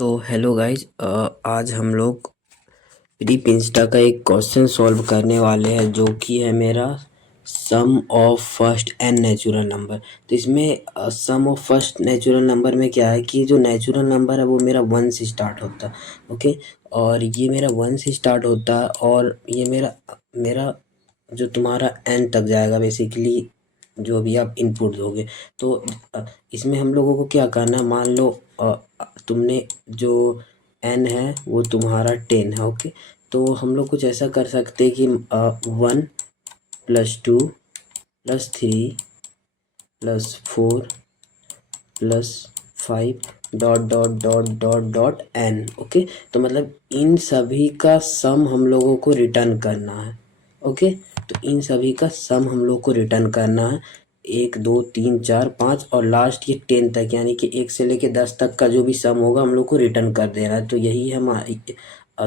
तो hello guys, आज हम लोग प्री इंस्टा का एक क्वेश्चन सॉल्व करने वाले हैं जो कि है मेरा sum of first n natural number. तो इसमें sum of first natural number में क्या है कि जो नेचुरल नंबर है वो मेरा वन से स्टार्ट होता है। ओके, और ये मेरा वन से स्टार्ट होता है और ये मेरा मेरा जो तुम्हारा एन तक जाएगा बेसिकली, जो भी आप इनपुट दोगे। तो इसमें हम लोगों को क्या करना है, मान लो तुमने जो एन है वो तुम्हारा 10 है। ओके, तो हम लोग कुछ ऐसा कर सकते हैं कि 1+2+3+4+5 dot dot dot dot dot N. Okay, तो मतलब इन सभी का सम हम लोगों को रिटर्न करना है। ओके, तो इन सभी का सम हम लोग को रिटर्न करना है, 1 2 3 4 5 और लास्ट ये 10 तक, यानी कि 1 से लेके 10 तक का जो भी सम होगा हम लोग को रिटर्न कर देना है। तो यही है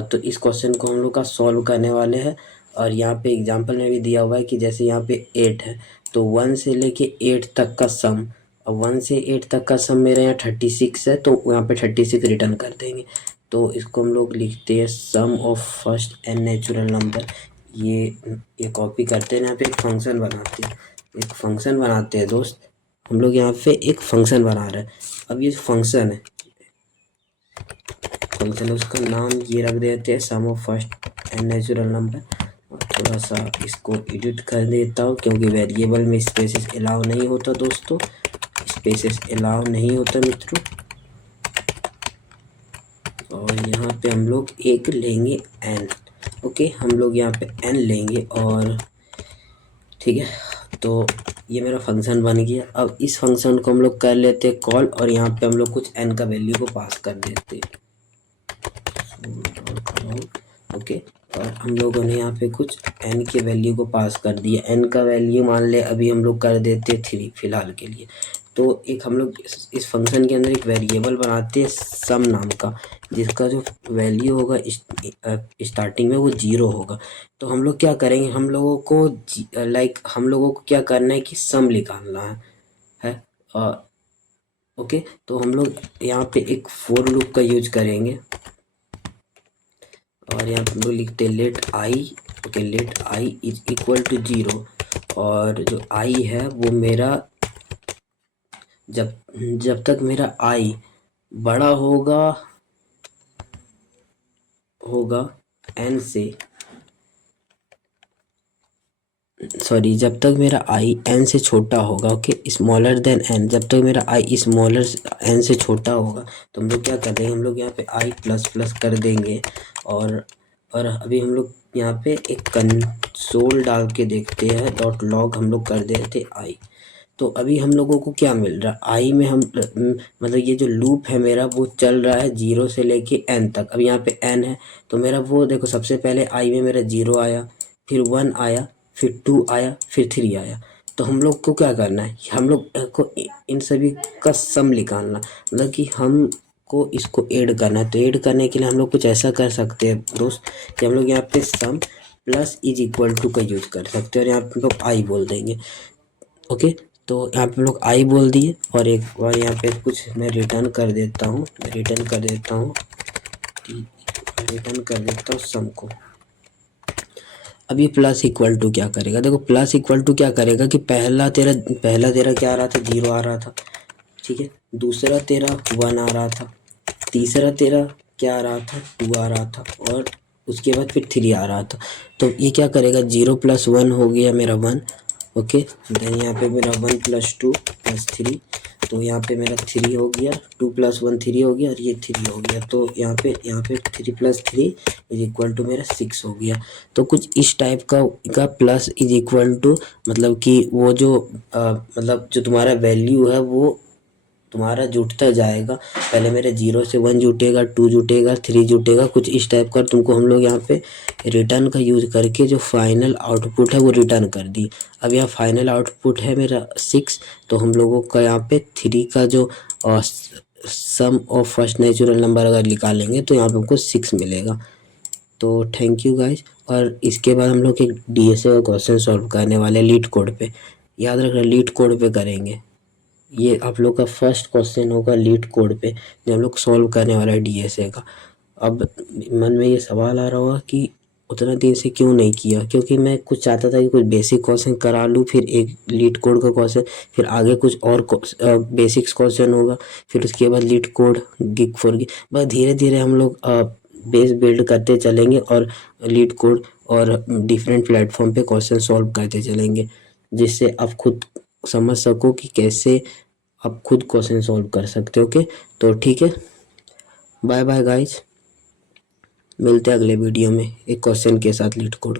तो इस क्वेश्चन को हम लोग का सॉल्व करने वाले हैं। और यहाँ पे एग्जांपल में भी दिया हुआ है कि जैसे यहाँ पे 8 है तो 1 से लेके 8 तक का सम, और 1 से 8 तक का सम मेरे यहाँ 36 है तो यहाँ पे 36 रिटर्न कर देंगे। तो इसको हम लोग लिखते हैं sum of first n natural number. ये कॉपी करते हैं, यहाँ पे एक फंक्शन बनाते हैं दोस्त। हम लोग यहाँ पे एक फंक्शन बना रहे हैं। अब ये फंक्शन है उसका नाम ये रख देते हैं sum of first n natural number. और थोड़ा सा इसको एडिट कर देता हूँ क्योंकि वेरिएबल में स्पेसेस अलाउ नहीं होता दोस्तों, स्पेसेस अलाउ नहीं होता मित्रों। और यहाँ पे हम लोग एक लेंगे एन। ओके, हम लोग यहाँ पे एन लेंगे और ठीक है, तो ये मेरा फंक्शन बन गया। अब इस फंक्शन को हम लोग कर लेते हैं कॉल और यहाँ पे हम लोग कुछ एन का वैल्यू को पास कर देते हैं। ओके, और हम लोगों ने यहाँ पे कुछ एन के वैल्यू को पास कर दिया। एन का वैल्यू मान ले अभी हम लोग कर देते 3 फिलहाल के लिए। तो एक हम लोग इस फंक्शन के अंदर एक वेरिएबल बनाते हैं सम नाम का, जिसका जो वैल्यू होगा स्टार्टिंग में वो 0 होगा। तो हम लोग क्या करेंगे, हम लोगों को हम लोगों को क्या करना है कि सम निकालना है। ओके, तो हम लोग यहाँ पे एक फोर लूप का यूज करेंगे और यहाँ पे हम लोग लिखते हैं लेट आई। ओके, let I is equal to 0 और जो आई है वो मेरा जब तक मेरा आई बड़ा होगा एन से, सॉरी, जब तक मेरा आई एन से छोटा होगा। ओके, स्मॉलर देन एन, जब तक मेरा आई स्मॉलर एन से छोटा होगा तो हम लोग क्या कर देंगे, हम लोग यहाँ पे आई प्लस प्लस कर देंगे। और अभी हम लोग यहाँ पे एक कंसोल डाल के देखते हैं, डॉट लॉग हम लोग कर देते आई। तो अभी हम लोगों को क्या मिल रहा है, आई में हम मतलब ये जो लूप है मेरा वो चल रहा है 0 से लेके एन तक। अब यहाँ पे एन है तो मेरा वो देखो, सबसे पहले आई में मेरा 0 आया, फिर 1 आया, फिर 2 आया, फिर 3 आया। तो हम लोग को क्या करना है, हम लोग को इन सभी का सम निकालना, मतलब कि हम को इसको ऐड करना है। तो ऐड करने के लिए हम लोग कुछ ऐसा कर सकते हैं दोस्त कि हम लोग यहाँ पे सम प्लस इज इक्वल टू का यूज कर सकते हैं और यहाँ पे लोग आई बोल देंगे। ओके, तो यहाँ पे लोग आई बोल दिए और एक बार यहाँ पे कुछ मैं रिटर्न कर देता हूँ सम को। अब ये प्लस इक्वल टू क्या करेगा, देखो प्लस इक्वल टू क्या करेगा कि पहला तेरा क्या आ रहा था, 0 आ रहा था। ठीक है, दूसरा तेरा 1 आ रहा था, तीसरा तेरा क्या आ रहा था, 2 आ रहा था, और उसके बाद फिर 3 आ रहा था। तो ये क्या करेगा, 0 + 1 हो गया मेरा 1। ओके, देन यहाँ पे मेरा 1 + 2 + 3, तो यहाँ पे मेरा 3 हो गया, 2 + 1 3 हो गया और ये 3 हो गया। तो यहाँ पे 3 + 3 इज इक्वल टू मेरा 6 हो गया। तो कुछ इस टाइप का प्लस इज इक्वल टू, मतलब कि वो जो मतलब जो तुम्हारा वैल्यू है वो तुम्हारा जुटता जाएगा। पहले मेरे 0 से 1 जुटेगा, 2 जुटेगा, 3 जुटेगा, कुछ इस टाइप का। तुमको हम लोग यहाँ पे रिटर्न का यूज करके जो फाइनल आउटपुट है वो रिटर्न कर दी। अब यहाँ फाइनल आउटपुट है मेरा 6, तो हम लोगों का यहाँ पे 3 का जो सम ऑफ फर्स्ट नेचुरल नंबर अगर निकालेंगे तो यहाँ पे हमको 6 मिलेगा। तो थैंक यू गाइज। और इसके बाद हम लोग एक डीएसए का क्वेश्चन सॉल्व करने वाले लीड कोड पे। याद रखना, लीड कोड पे करेंगे। ये आप लोग का फर्स्ट क्वेश्चन होगा लीड कोड पे, जो हम लोग सॉल्व करने वाला है डीएसए का। अब मन में ये सवाल आ रहा होगा कि उतना दिन से क्यों नहीं किया, क्योंकि मैं कुछ चाहता था कि कुछ बेसिक क्वेश्चन करा लूँ, फिर एक लीड कोड का क्वेश्चन, फिर आगे कुछ और बेसिक्स क्वेश्चन होगा, फिर उसके बाद leet code, gig for gig. बस धीरे धीरे हम लोग बेस बिल्ड करते चलेंगे और लीड कोड और डिफरेंट प्लेटफॉर्म पे क्वेश्चन सॉल्व करते चलेंगे, जिससे आप खुद समझ सको कि कैसे आप खुद क्वेश्चन सॉल्व कर सकते हो। ओके, तो ठीक है, बाय बाय गाइज, मिलते हैं अगले वीडियो में एक क्वेश्चन के साथ लीड कोड।